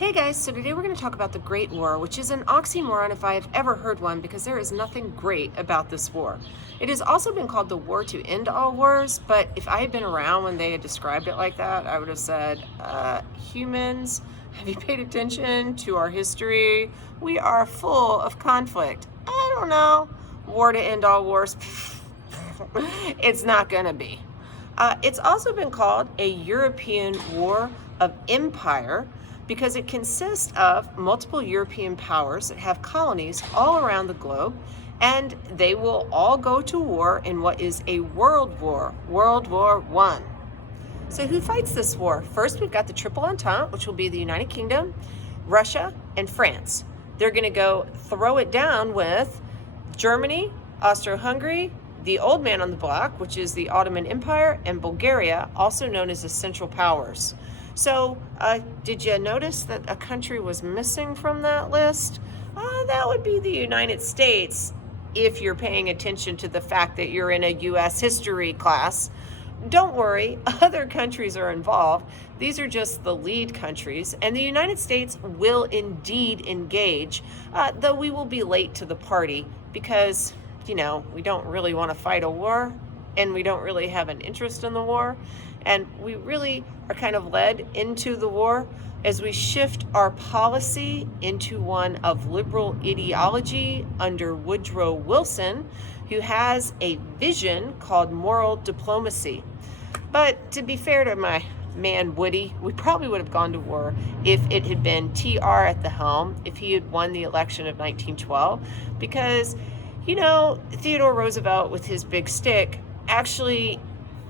Hey guys, so today we're going to talk about the Great War, which is an oxymoron if I have ever heard one because there is nothing great about this war. It has also been called the war to end all wars, but if I had been around when they had described it like that, I would have said, humans, have you paid attention to our history? We are full of conflict. I don't know. War to end all wars? It's not going to be. It's also been called a European War of Empire because it consists of multiple European powers that have colonies all around the globe, and they will all go to war in what is a world war, World War I. So who fights this war? First, we've got the Triple Entente, which will be the United Kingdom, Russia, and France. They're going to go throw it down with Germany, Austro-Hungary, the old man on the block, which is the Ottoman Empire, and Bulgaria, also known as the Central Powers. So, did you notice that a country was missing from that list? That would be the United States, if you're paying attention to the fact that you're in a U.S. history class. Don't worry, other countries are involved. These are just the lead countries, and the United States will indeed engage, though we will be late to the party because, we don't really want to fight a war, and we don't really have an interest in the war, and we really are kind of led into the war as we shift our policy into one of liberal ideology under Woodrow Wilson, who has a vision called moral diplomacy. But to be fair to my man Woody, we probably would have gone to war if it had been TR at the helm, if he had won the election of 1912, because, Theodore Roosevelt with his big stick actually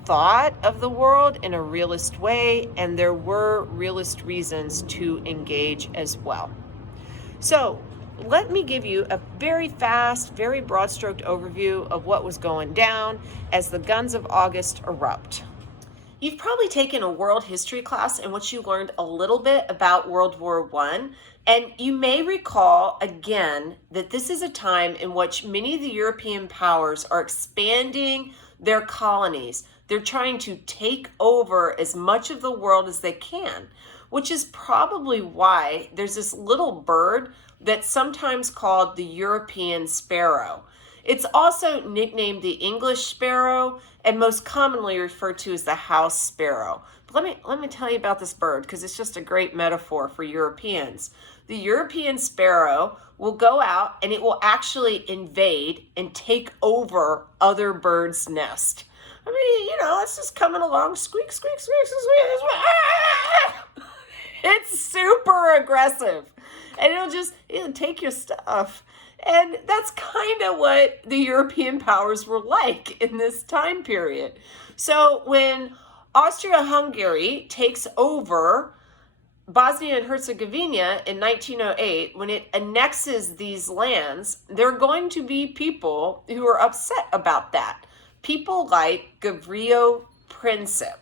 thought of the world in a realist way, and there were realist reasons to engage as well. So let me give you a very fast, very broad-stroked overview of what was going down as the guns of August erupt. You've probably taken a world history class in which you learned a little bit about World War I, and you may recall again that this is a time in which many of the European powers are expanding their colonies. They're trying to take over as much of the world as they can, which is probably why there's this little bird that's sometimes called the European sparrow. It's also nicknamed the English sparrow and most commonly referred to as the house sparrow. But let me tell you about this bird because it's just a great metaphor for Europeans. The European sparrow will go out and it will actually invade and take over other birds' nest. I mean, it's just coming along, squeak, squeak, squeak, squeak, squeak. It's super aggressive, and it'll take your stuff. And that's kind of what the European powers were like in this time period. So when Austria-Hungary takes over Bosnia and Herzegovina in 1908, when it annexes these lands, there are going to be people who are upset about that. People like Gavrilo Princip.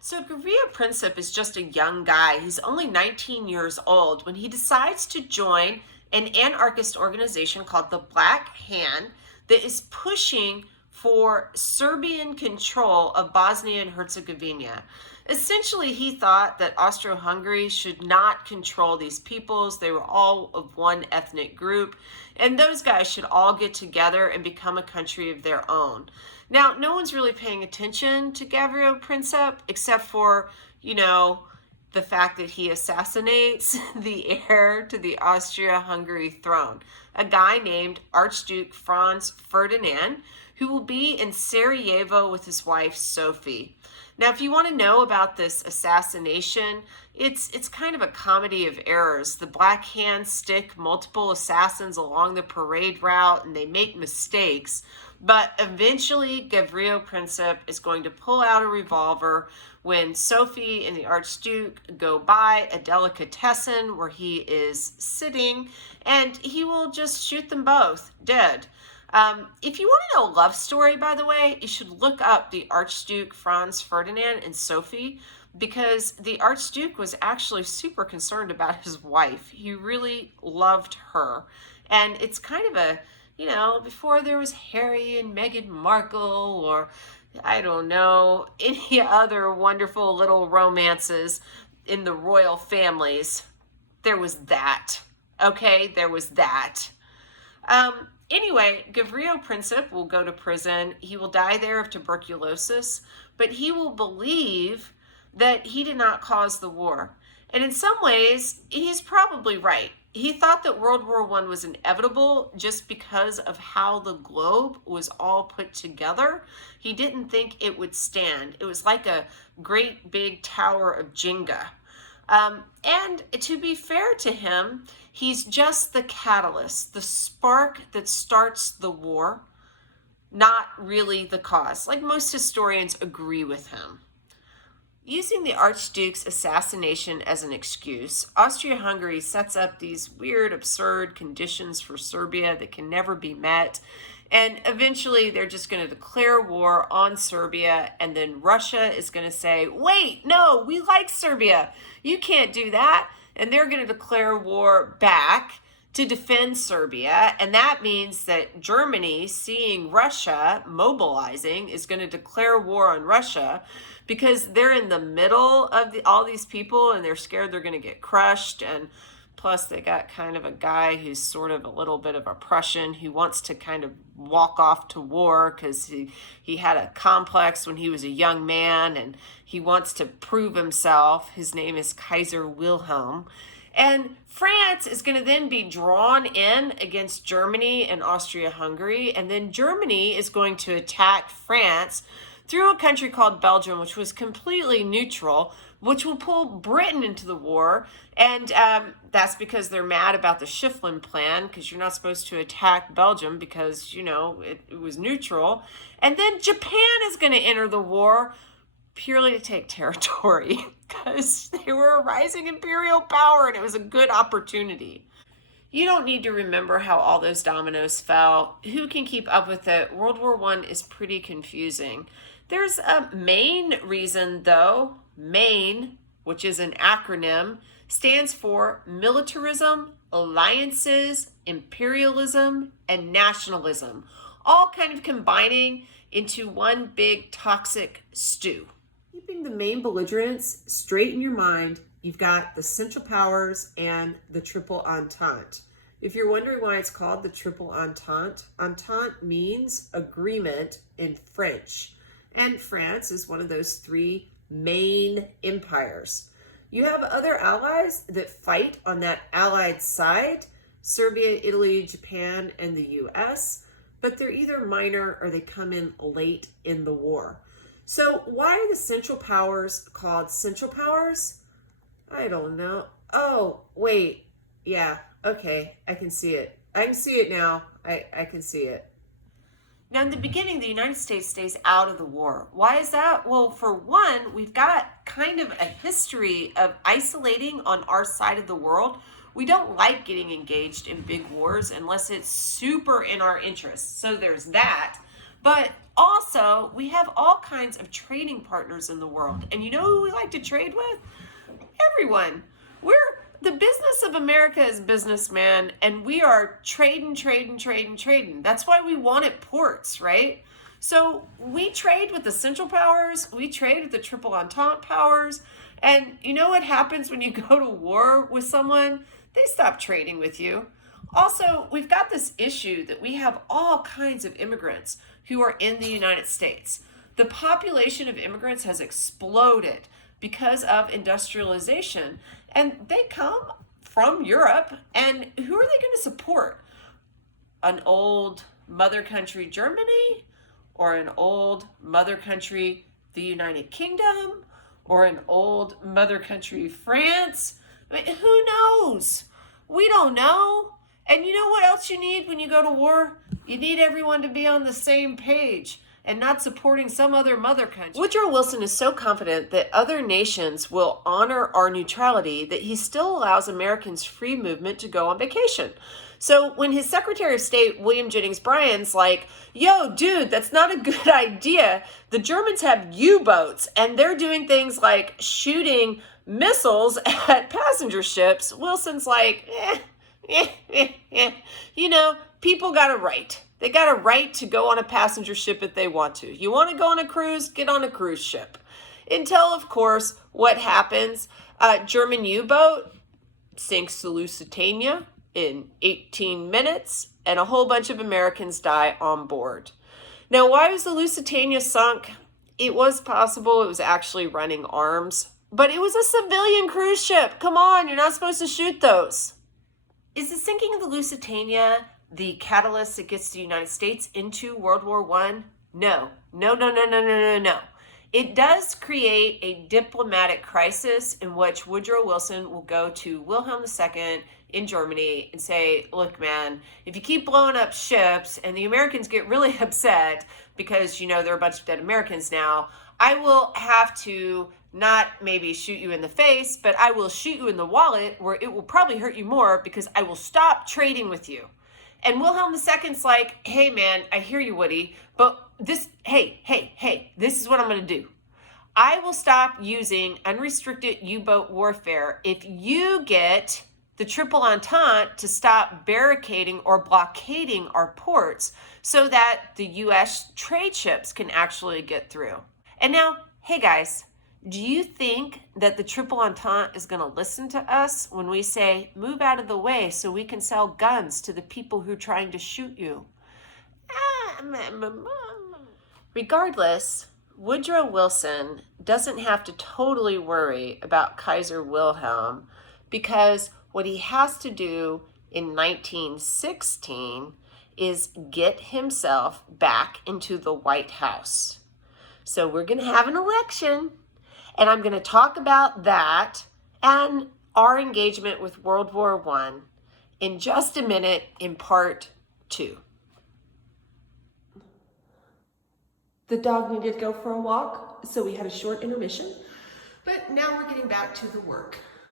So Gavrilo Princip is just a young guy. He's only 19 years old when he decides to join an anarchist organization called the Black Hand that is pushing for Serbian control of Bosnia and Herzegovina. Essentially, he thought that Austro-Hungary should not control these peoples. They were all of one ethnic group, and those guys should all get together and become a country of their own. Now, no one's really paying attention to Gavrilo Princip except for, the fact that he assassinates the heir to the Austria-Hungary throne, a guy named Archduke Franz Ferdinand, who will be in Sarajevo with his wife, Sophie. Now, if you want to know about this assassination, it's kind of a comedy of errors. The Black Hand stick multiple assassins along the parade route, and they make mistakes. But eventually, Gavrilo Princip is going to pull out a revolver when Sophie and the Archduke go by a delicatessen where he is sitting, and he will just shoot them both dead. If you want to know a love story, by the way, you should look up the Archduke Franz Ferdinand and Sophie, because the Archduke was actually super concerned about his wife. He really loved her. And it's kind of a, before there was Harry and Meghan Markle, or I don't know, any other wonderful little romances, in the royal families, there was that. Okay, there was that. Anyway, Gavrilo Princip will go to prison. He will die there of tuberculosis, but he will believe that he did not cause the war. And in some ways, he's probably right. He thought that World War I was inevitable just because of how the globe was all put together. He didn't think it would stand. It was like a great big tower of Jenga. And to be fair to him, he's just the catalyst, the spark that starts the war, not really the cause. Like most historians agree with him. Using the Archduke's assassination as an excuse, Austria-Hungary sets up these weird, absurd conditions for Serbia that can never be met. And eventually they're just going to declare war on Serbia, and then Russia is going to say, wait, no, we like Serbia. You can't do that. And they're going to declare war back to defend Serbia. And that means that Germany, seeing Russia mobilizing, is going to declare war on Russia because they're in the middle of all these people and they're scared they're going to get crushed. And plus they got kind of a guy who's sort of a little bit of a Prussian who wants to kind of walk off to war because he had a complex when he was a young man and he wants to prove himself. His name is Kaiser Wilhelm. And France is going to then be drawn in against Germany and Austria-Hungary. And then Germany is going to attack France through a country called Belgium, which was completely neutral, which will pull Britain into the war. And that's because they're mad about the Schifflin plan, because you're not supposed to attack Belgium because, you know, it was neutral. And then Japan is going to enter the war purely to take territory because they were a rising imperial power and it was a good opportunity. You don't need to remember how all those dominoes fell. Who can keep up with it? World War I is pretty confusing. There's a main reason, though. MAIN, which is an acronym, stands for militarism, alliances, imperialism, and nationalism, all kind of combining into one big toxic stew. Keeping the main belligerents straight in your mind, you've got the Central Powers and the Triple Entente. If you're wondering why it's called the Triple Entente, Entente means agreement in French. And France is one of those three main empires. You have other allies that fight on that allied side, Serbia, Italy, Japan, and the US, but they're either minor or they come in late in the war. So why are the Central Powers called Central Powers? I don't know. Oh, wait. Yeah, okay, I can see it. I can see it now. I can see it. Now, in the beginning, the United States stays out of the war. Why is that? Well, for one, we've got kind of a history of isolating on our side of the world. We don't like getting engaged in big wars unless it's super in our interests. So there's that. But also, we have all kinds of trading partners in the world. And you know who we like to trade with? Everyone. The business of America is businessman, and we are trading. That's why we wanted ports, right? So we trade with the Central Powers, we trade with the Triple Entente powers, and you know what happens when you go to war with someone? They stop trading with you. Also, we've got this issue that we have all kinds of immigrants who are in the United States. The population of immigrants has exploded because of industrialization, and they come from Europe, and who are they going to support? An old mother country Germany, or an old mother country the United Kingdom, or an old mother country France? I mean, who knows? We don't know. And you know what else you need when you go to war? You need everyone to be on the same page and not supporting some other mother country. Woodrow Wilson is so confident that other nations will honor our neutrality that he still allows Americans free movement to go on vacation. So when his Secretary of State, William Jennings Bryan's like, yo, dude, that's not a good idea. The Germans have U-boats and they're doing things like shooting missiles at passenger ships. Wilson's like, you know, people got a right. They got a right to go on a passenger ship if they want to. You want to go on a cruise? Get on a cruise ship. Until, of course, what happens? German U-boat sinks the Lusitania in 18 minutes, and a whole bunch of Americans die on board. Now, why was the Lusitania sunk? It was possible it was actually running arms, but it was a civilian cruise ship. Come on, you're not supposed to shoot those. Is the sinking of the Lusitania the catalyst that gets the United States into World War I? No. No. It does create a diplomatic crisis in which Woodrow Wilson will go to Wilhelm II in Germany and say, look, man, if you keep blowing up ships and the Americans get really upset because, you know, there are a bunch of dead Americans now, I will have to not maybe shoot you in the face, but I will shoot you in the wallet where it will probably hurt you more because I will stop trading with you. And Wilhelm II's like, hey, man, I hear you, Woody, but this, hey, this is what I'm going to do. I will stop using unrestricted U-boat warfare if you get the Triple Entente to stop barricading or blockading our ports so that the U.S. trade ships can actually get through. And now, hey guys, do you think that the Triple Entente is going to listen to us when we say, move out of the way so we can sell guns to the people who are trying to shoot you? Regardless, Woodrow Wilson doesn't have to totally worry about Kaiser Wilhelm because what he has to do in 1916 is get himself back into the White House. So we're going to have an election, and I'm going to talk about that and our engagement with World War I in just a minute in part 2. The dog needed to go for a walk, so we had a short intermission. But now we're getting back to the work.